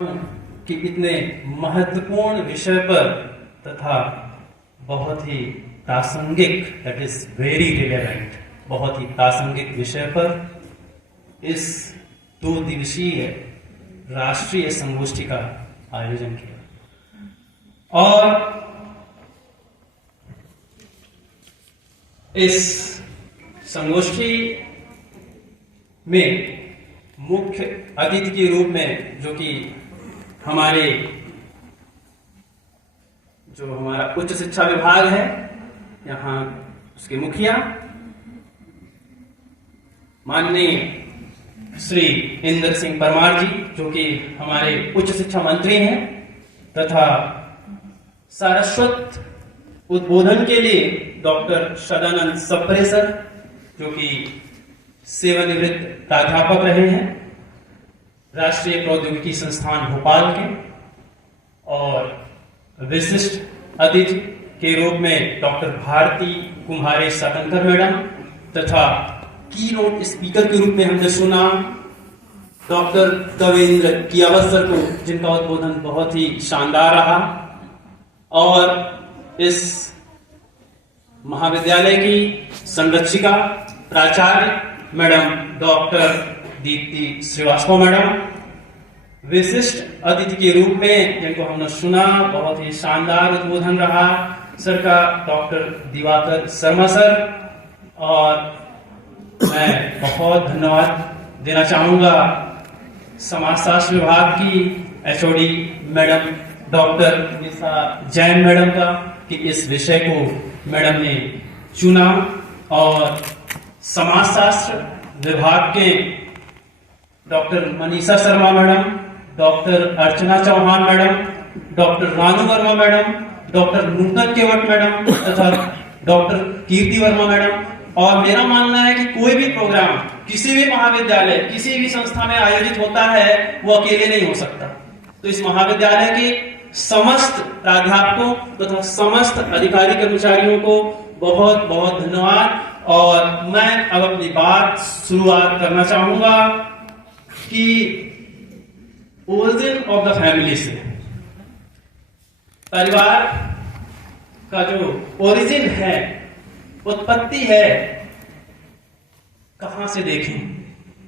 कि इतने महत्वपूर्ण विषय पर तथा बहुत ही प्रासंगिक, दैट इज वेरी रिलेवेंट, बहुत ही प्रासंगिक विषय पर इस 2 दिवसीय राष्ट्रीय संगोष्ठी का आयोजन किया। और इस संगोष्ठी में मुख्य अतिथि के रूप में जो हमारा उच्च शिक्षा विभाग है, यहाँ उसके मुखिया माननीय श्री इंदर सिंह परमार जी, जो कि हमारे उच्च शिक्षा मंत्री हैं, तथा सारस्वत उद्बोधन के लिए डॉक्टर सदानंद सप्रे सर, जो कि सेवानिवृत्त प्राध्यापक रहे हैं राष्ट्रीय प्रौद्योगिकी संस्थान भोपाल के, और विशिष्ट अतिथि के रूप में डॉक्टर भारती कुम्हारे साकंकर मैडम, तथा की नोट स्पीकर के रूप में हमने सुना डॉक्टर कवेंद्र कियावत सर को, जिनका उद्बोधन बहुत ही शानदार रहा। और इस महाविद्यालय की संरक्षिका प्राचार्य madam doctor Deepti Srivastava madam, विशिष्ट अतिथि के रूप में जिनको हमने सुना, बहुत ही शानदार उद्बोधन रहा सर का, डॉक्टर दिवाकर शर्मा सर। और मैं बहुत धन्यवाद देना चाहूंगा समाजशास्त्र विभाग की एचओडी मैडम डॉक्टर निशा जैन मैडम का, कि इस विषय को मैडम ने चुना। और समाजशास्त्र विभाग के doctor Manisha Sharma madam, doctor Archana Chauhan madam, doctor Ranu Verma madam, doctor Nutan Kewat madam तथा डॉक्टर कीर्ति वर्मा मैडम। और मेरा मानना है कि कोई भी प्रोग्राम किसी भी महाविद्यालय, किसी भी संस्था में आयोजित होता है, वो अकेले नहीं हो सकता। तो इस महाविद्यालय के समस्त प्राध्यापकों तथा समस्त अधिकारी कर्मचारियों को बहुत बहुत धन्यवाद। और मैं अब अपनी बात शुरुआत करना चाहूंगा कि ओरिजिन ऑफ द फैमिली से, परिवार का जो ओरिजिन है, उत्पत्ति है, कहां से देखें,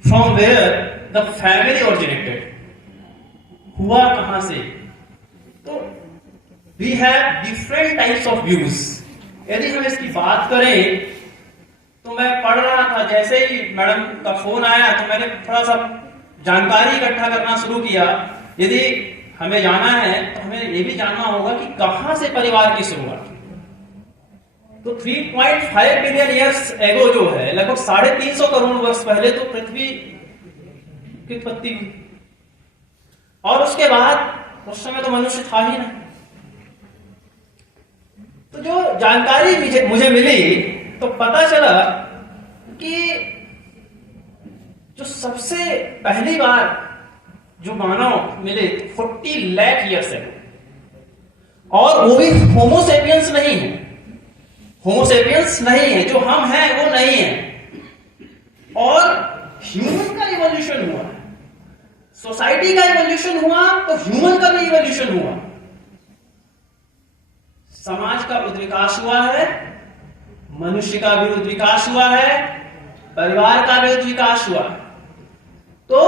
from where the family originated, हुआ कहां से। तो we have different types of views. यदि हम इसकी बात करें तो मैं पढ़ रहा था, जैसे ही मैडम का फोन आया तो मैंने थोड़ा सा जानकारी इकट्ठा करना शुरू किया। यदि हमें जाना है तो हमें ये भी जानना होगा कि कहां से परिवार की शुरुआत। तो 3.5 बिलियन ईयर्स एगो जो है, लगभग 350 करोड़ वर्ष पहले तो पृथ्वी की उत्पत्ति हुई। और उसके बाद उस समय तो मनुष्य था ही नहीं। तो जो जानकारी मुझे मिली तो पता चला कि जो सबसे पहली बार जो मानव मिले 40 लाख ईयर्स है, और वो भी होमोसेपियंस नहीं है। होमोसेपियंस नहीं है, जो हम हैं वो नहीं है। और ह्यूमन का इवोल्यूशन हुआ, सोसाइटी का इवोल्यूशन हुआ, तो ह्यूमन का भी इवोल्यूशन हुआ। समाज का उद्विकास हुआ है, मनुष्य का भी उद्विकास हुआ है, परिवार का भी उद्विकास हुआ। तो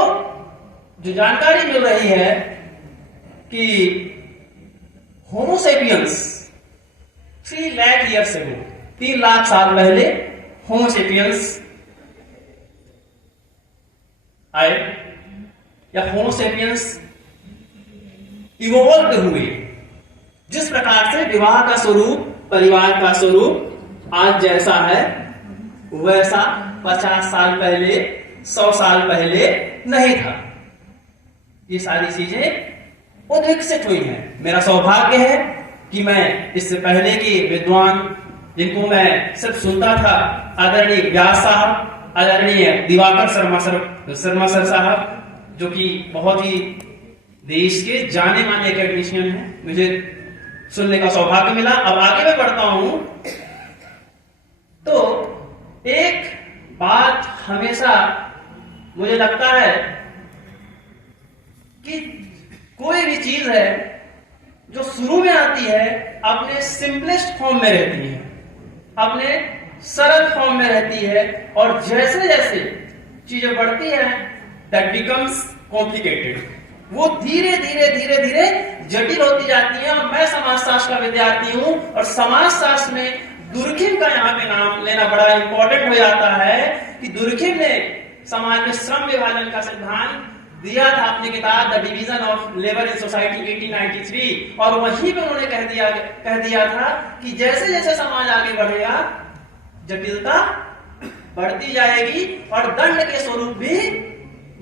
जो जानकारी मिल रही है कि Homo sapiens 3 lakh years ago, 3 lakh साल पहले होमोसेपियंस आए, या होमोसेपियंस इवोल्व हुए। जिस प्रकार से विवाह का स्वरूप, परिवार का स्वरूप आज जैसा है, वैसा 50 साल पहले, 100 साल पहले नहीं था। ये सारी चीजें उद्विकसित हुई हैं। मेरा सौभाग्य है कि मैं इससे पहले के विद्वान, जिनको मैं सिर्फ सुनता था, आदरणीय व्यास साहब, आदरणीय दिवाकर शर्मा सर साहब, जो कि बहुत ही देश के जाने माने एकेडमिशियन हैं, मुझे सुनने का सौभाग्य मिला। अब आगे मैं बढ़ता हूं तो एक बात हमेशा मुझे लगता है कि कोई भी चीज है जो शुरू में आती है अपने सिंपलेस्ट फॉर्म में रहती है, अपने सरल फॉर्म में रहती है, और जैसे जैसे चीजें बढ़ती हैं दैट बिकम्स कॉम्प्लिकेटेड, वो धीरे धीरे धीरे धीरे जटिल होती जाती है। और मैं समाजशास्त्र का विद्यार्थी हूं और समाजशास्त्र में दुर्खिम का यहाँ पे नाम लेना बड़ा इंपॉर्टेंट हो जाता है कि दुर्खिम ने समाज में श्रम विभाजन का सिद्धांत दिया था अपनी किताब the division of labour in society 1893, और वहीं पे उन्होंने कह दिया था कि जैसे जैसे समाज आगे बढ़ेगा जटिलता बढ़ती जाएगी और दंड के स्वरूप भी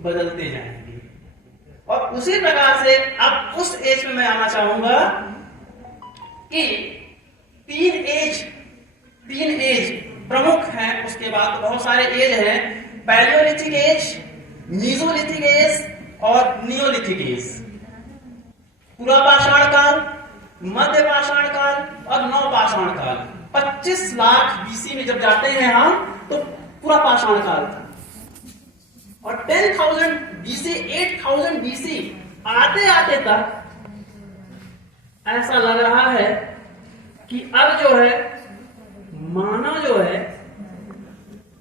बदलते जाएंगे। और उसी प्रकार से अब उस एज में मैं आना चाहूंगा कि तीन एज प्रमुख हैं, उसके बाद तो बहुत सारे एज हैं, पैलियोलिथिक एज, मीसोलिथिक एज और नियोलिथिक एज। पुरापाषाण काल, मध्य पाषाण काल और नवपाषाण काल। 25 लाख बीसी में जब जाते हैं हम तो पुरापाषाण काल था, और 10,000 बीसी 8,000 बीसी आते आते तक ऐसा लग रहा है कि अब जो है मानव जो है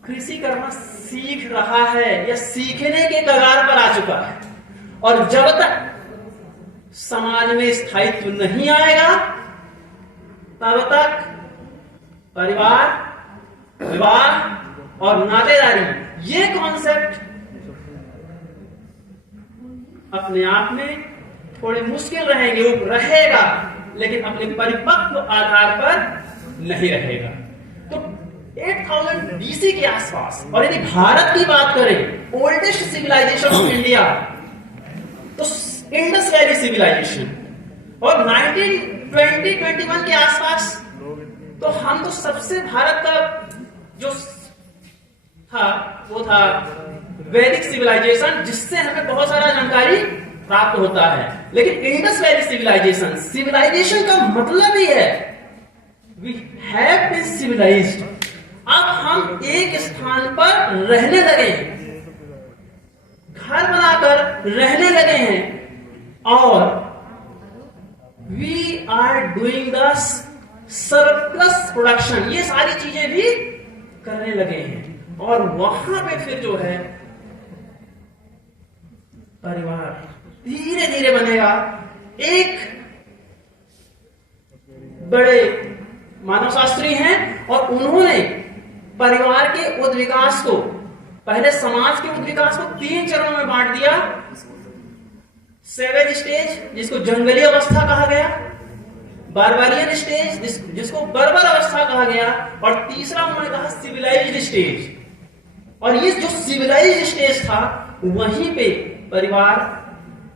कृषि करना सीख रहा है या सीखने के कगार पर आ चुका है, और जब तक समाज में स्थायित्व नहीं आएगा तब तक परिवार, विवाह और नातेदारी ये कॉन्सेप्ट अपने आप में थोड़े मुश्किल रहेंगे, वो रहेगा लेकिन अपने परिपक्व आधार पर नहीं रहेगा। तो 8000 बीसी के आसपास, और यदि भारत की बात करें ओल्डेस्ट सिविलाइजेशन ऑफ इंडिया तो इंडस वैली सिविलाइजेशन, और 1920-21 के आसपास तो हम तो सबसे भारत का जो था वो था वैदिक सिविलाइजेशन, जिससे हमें बहुत सारा जानकारी प्राप्त होता है। लेकिन इंडस वैली सिविलाइजेशन का मतलब ही है वी हैव बीन सिविलाइज्ड। अब हम एक स्थान पर रहने लगे हैं, घर बनाकर रहने लगे हैं, और we are doing the surplus production, ये सारी चीजें भी करने लगे हैं। और वहां पे फिर जो है परिवार धीरे धीरे बनेगा। एक बड़े मानवशास्त्री हैं और उन्होंने परिवार के उद्विकास को, पहले समाज के उद्विकास को 3 चरणों में बांट दिया। सेवेज स्टेज जिसको जंगली अवस्था कहा गया, बारबारियन स्टेज जिसको बर्बर अवस्था कहा गया, और तीसरा उन्होंने कहा सिविलाइज्ड स्टेज। और ये जो सिविलाइज्ड स्टेज था वहीं पे परिवार,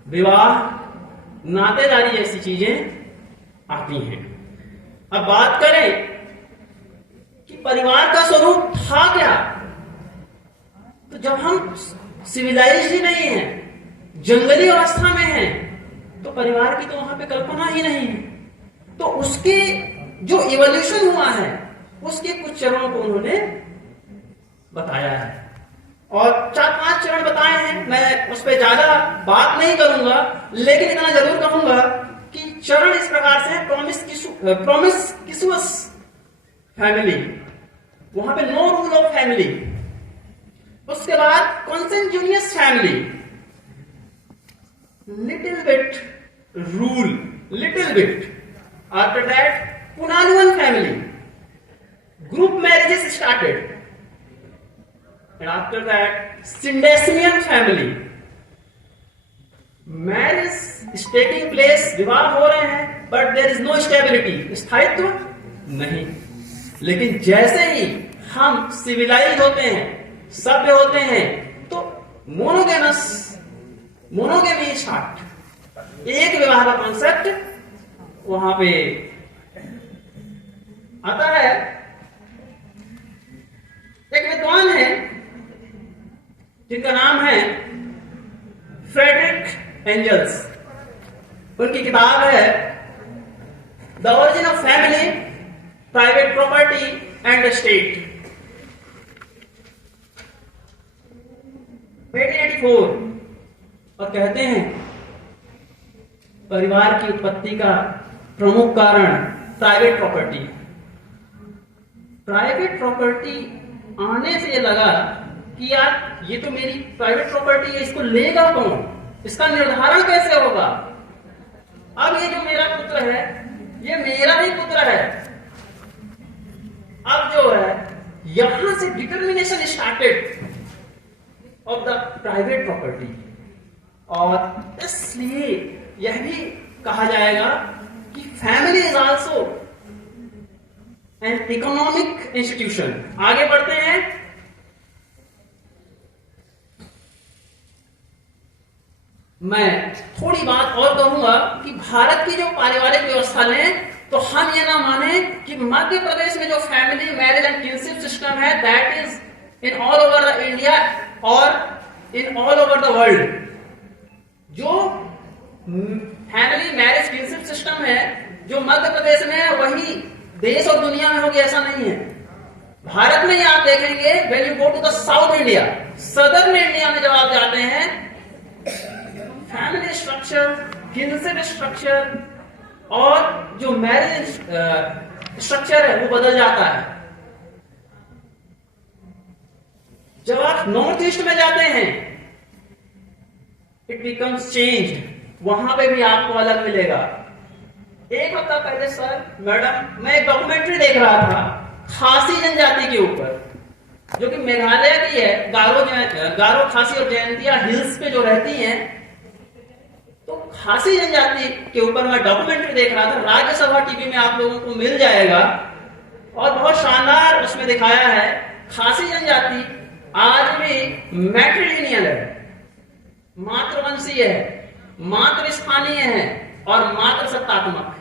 विवाह, नातेदारी जैसी चीजें आती हैं। अब बात करें कि परिवार का स्वरूप था क्या, तो जब हम सिविलाइज्ड ही नहीं है, जंगली अवस्था में है, तो परिवार की तो वहां पे कल्पना ही नहीं है। तो उसके जो इवोल्यूशन हुआ है उसके कुछ चरणों को उन्होंने बताया है, और 4-5 चरण बताए हैं। मैं उस पर ज्यादा बात नहीं करूंगा, लेकिन इतना जरूर कहूंगा कि चरण इस प्रकार से है। प्रोमिस्क्यूअस फैमिली, वहां पे नो रूल ऑफ फैमिली। उसके बाद consanguine family, little bit rule, little bit. After that punaluan family, group marriages started, and after that Syndesmian family, marriage is taking place, विवाह हो रहे हैं, but there is no stability, स्थायित्व नहीं। लेकिन जैसे ही हम सिविलाइज होते हैं, सभ्य होते हैं, तो मोनोगेमी स्टार्ट, एक विवाह का कॉन्सेप्ट वहां पे आता है। एक विद्वान है जिनका नाम है फ्रेडरिक एंजल्स, उनकी किताब है the origin of family, private property and state, 1884, और कहते हैं परिवार की उत्पत्ति का प्रमुख कारण प्राइवेट प्रॉपर्टी। प्राइवेट प्रॉपर्टी आने से ये लगा कि यार ये तो मेरी प्राइवेट प्रॉपर्टी है, इसको लेगा कौन, इसका निर्धारण कैसे होगा। अब ये जो मेरा पुत्र है ये मेरा ही पुत्र है। अब जो है यहां से determination started off the private property. और इसलिए यह भी कहा जाएगा कि family is also an economic institution. आगे बढ़ते हैं। मैं थोड़ी बात और कहूंगा कि भारत की जो पारिवारिक व्यवस्था लें तो हम ये ना माने कि मध्य प्रदेश में जो family marriage and kinship system है that is in all over the India और in all over the world. जो फैमिली मैरिज किनशिप सिस्टम है जो मध्य प्रदेश में है वही देश और दुनिया में होगी, ऐसा नहीं है। भारत में ही आप देखेंगे when you go to the south India, southern India में जब आप जाते हैं फैमिली स्ट्रक्चर, किनशिप स्ट्रक्चर और जो मैरिज स्ट्रक्चर है वो बदल जाता है। जब आप नॉर्थ ईस्ट में जाते हैं इट बिकम्स चेंज्ड, वहां पे भी आपको अलग मिलेगा। एक हफ्ता पहले सर मैडम मैं एक डॉक्यूमेंट्री देख रहा था खासी जनजाति के ऊपर जो कि मेघालय की है। गारो खासी और जयंतिया हिल्स पे जो रहती हैं, तो खासी जनजाति के ऊपर मैं डॉक्यूमेंट्री देख रहा था। राज्यसभा टीवी में आप लोगों को मिल जाएगा और बहुत शानदार उसमें दिखाया है। खासी जनजाति आज भी मैट्रिलिनियल है, मातृवंशीय है, मातृ स्थानीय है और मातृ सत्तात्मक।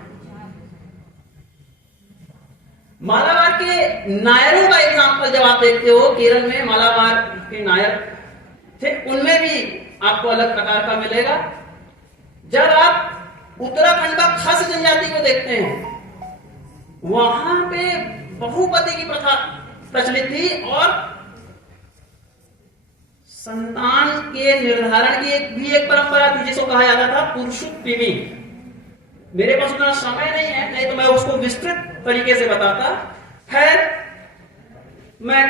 मालाबार के नायरों का एग्जाम्पल जब आप देखते हो, केरल में मालाबार के नायर थे, उनमें भी आपको अलग प्रकार का मिलेगा। जब आप उत्तराखंड का खस जनजाति को देखते हैं वहां पे बहुपति की प्रथा प्रचलित थी और संतान के निर्धारण की भी एक परंपरा थी जिसको कहा जाता था पुरुषोत्तमी। मेरे पास उतना समय नहीं है, नहीं तो मैं उसको विस्तृत तरीके से बताता। खैर मैं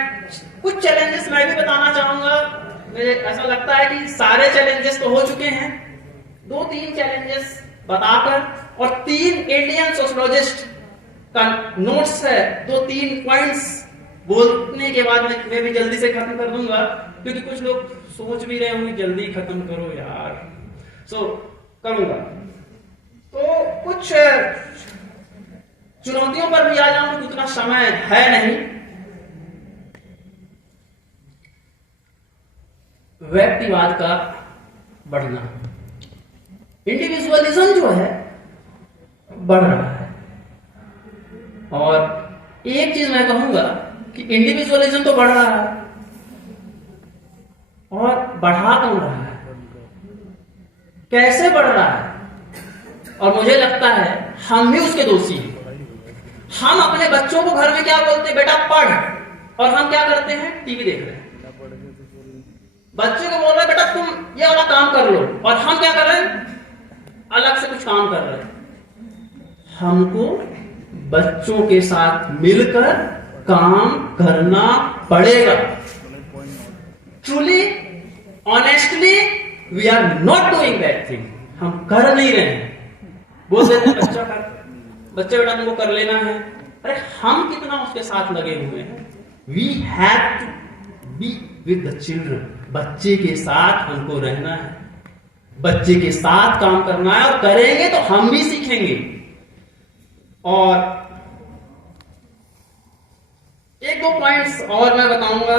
कुछ चैलेंजेस मैं भी बताना चाहूंगा। मुझे ऐसा लगता है कि सारे चैलेंजेस तो हो चुके हैं, 2-3 चैलेंजेस बताकर और 3 इंडियन सोशियोलॉजिस्ट का नोट्स है, 2-3 पॉइंट्स बोलने के बाद मैं भी जल्दी से खत्म कर दूंगा क्योंकि कुछ लोग सोच भी रहे होंगे जल्दी खत्म करो यार। करूंगा तो कुछ चुनौतियों पर भी आ जाऊंगा, उतना समय है नहीं। व्यक्तिवाद का बढ़ना, इंडिविजुअलिज्म जो है बढ़ रहा है। और एक चीज मैं कहूंगा कि इंडिविजुअलिज्म तो बढ़ रहा है और बढ़ा कौन रहा है, कैसे बढ़ रहा है, और मुझे लगता है हम भी उसके दोषी हैं। हम अपने बच्चों को घर में क्या बोलते हैं, बेटा पढ़, और हम क्या करते हैं, टीवी देख रहे हैं। बच्चे को बोल रहे बेटा तुम ये वाला काम कर लो, और हम क्या कर रहे हैं, अलग से कुछ काम कर रहे हैं। हमको बच्चों के साथ मिलकर काम करना पड़ेगा। Truly honestly we are not doing that thing, हम कर नहीं रहे हैं। बोल देते हैं बच्चा कर, बच्चे बेटा तुमको कर लेना है, अरे हम कितना उसके साथ लगे हुए हैं। We have to be with the children, बच्चे के साथ हमको रहना है, बच्चे के साथ काम करना है, और करेंगे तो हम भी सीखेंगे। और 1-2 पॉइंट्स और मैं बताऊंगा।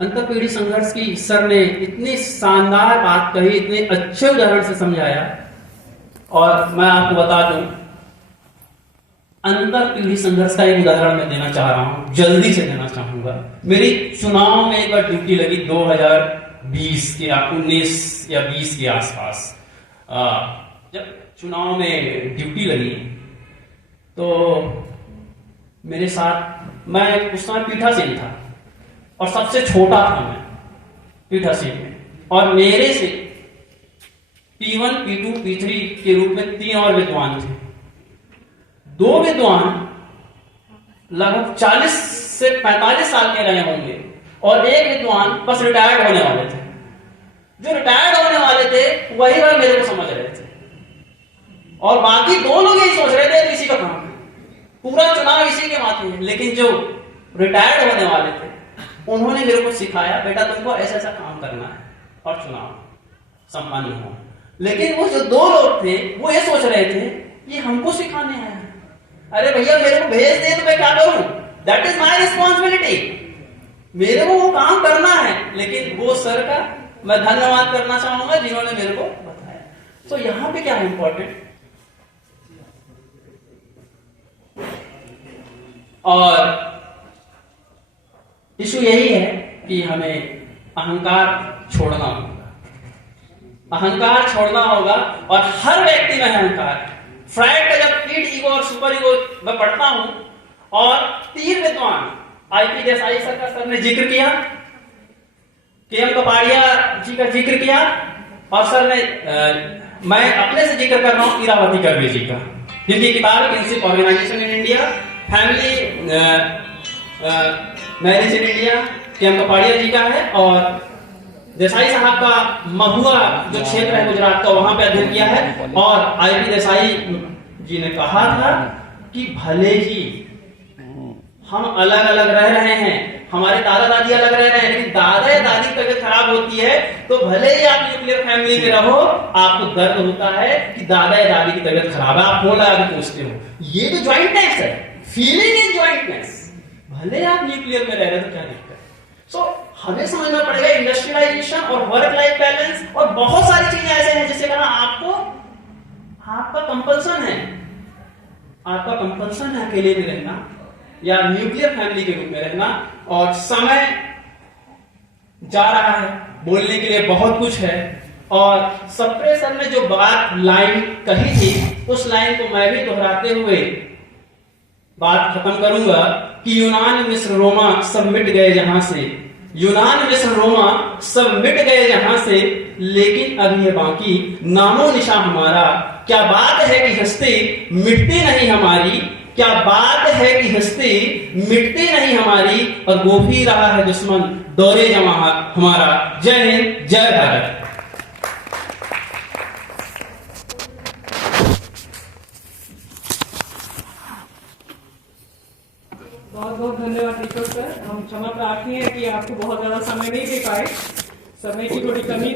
अंतरपीढ़ी संघर्ष की सर ने इतनी शानदार बात कही, इतने अच्छे उदाहरण से समझाया। और मैं आपको बता दूं, अंतरपीढ़ी संघर्ष का एक उदाहरण मैं देना चाह रहा हूं, जल्दी से देना चाहूंगा। मेरी चुनाव में एक बार ड्यूटी लगी 2020 के 19 या 20 के आसपास। जब चुनाव में ड्यूटी लगी तो मेरे साथ, मैं उस समय पीठासीन था, और सबसे छोटा था मैं पीठासीन में, और मेरे से P1, P2, P3 के रूप में 3 और विद्वान थे। 2 विद्वान लगभग 40 से 45 साल के रहे होंगे और एक विद्वान बस रिटायर्ड होने वाले थे। जो रिटायर्ड होने वाले थे वही बार मेरे को समझ रहे थे, और बाकी 2 लोग यही सोच रहे थे तो इसी का काम है, पूरा चुनाव इसी के माथे है। लेकिन जो रिटायर्ड होने वाले थे उन्होंने मेरे को सिखाया, बेटा तुमको ऐसा ऐसा काम करना है और चुनाव संपन्न हो। लेकिन वो जो 2 लोग थे वो ये सोच रहे थे कि हमको सिखाने आया है, अरे भैया मेरे को भेज दे तो मैं क्या करूं, दैट इज माई रिस्पॉन्सिबिलिटी, मेरे को वो काम करना है। लेकिन वो सर का मैं धन्यवाद करना चाहूंगा जिन्होंने मेरे को बताया। तो यहां पे क्या है इंपॉर्टेंट, और इशू यही है कि हमें अहंकार छोड़ना होगा, अहंकार छोड़ना होगा। और हर व्यक्ति में अहंकार, फ्रायड का जब ईड ईगो और सुपर ईगो मैं पढ़ता हूं, और 3 विद्वान आईपी देसाई सर ने जिक्र किया, केएम कपाड़िया जी का जिक्र किया, और सर ने मैं अपने से जिक्र कर रहा हूं इरावती कर्वे जी का, जिनकी किताब है principle organisation in India, family marriage in India, KM Kapadia ji का है। और देसाई साहब का महुआ जो क्षेत्र है गुजरात का, वहां पे अध्ययन किया है। और आईपी देसाई जी ने कहा था कि भले ही हम अलग अलग रह रहे हैं, हमारे दादा दादी अलग रह रहे हैं, लेकिन दादा या दादी की तबीयत खराब होती है तो भले ही आप न्यूक्लियर फैमिली में रहो, आपको दर्द होता है कि दादा या दादी की तबीयत खराब है, आप फोन लगा के पूछते हो। ये तो ज्वाइंटनेस है, फीलिंग इज ज्वाइंटनेस, भले आप न्यूक्लियर में रह रहे हो तो क्या दिक्कत। सो हमें समझना पड़ेगा इंडस्ट्रियलाइजेशन और वर्क लाइफ बैलेंस, और बहुत सारी चीजें ऐसे हैं जिससे कहा आपका कंपल्सन है, आपका कंपल्सन है अकेले में रहना या न्यूक्लियर फैमिली के रूप में रहना। और समय जा रहा है, बोलने के लिए बहुत कुछ है, और सप्रेसर ने जो बात लाइन कही थी उस लाइन को मैं भी दोहराते हुए बात खत्म करूंगा कि यूनान मिस्र रोमा सब मिट गए जहां से, यूनान मिस्र रोमा सब मिट गए जहां से, लेकिन अब ये बाकी नामो निशा हमारा। क्या बात है कि हस्ती मिटती नहीं हमारी, क्या बात है कि हस्ती मिटती नहीं हमारी, और वो भी रहा है दुश्मन दौरे जमा हमारा। जय हिंद, जय भारत। बहुत बहुत धन्यवाद दीपक सर। हम क्षमा प्रार्थी हैं कि आपको बहुत ज्यादा समय नहीं दे पाए, समय की थोड़ी कमी थी।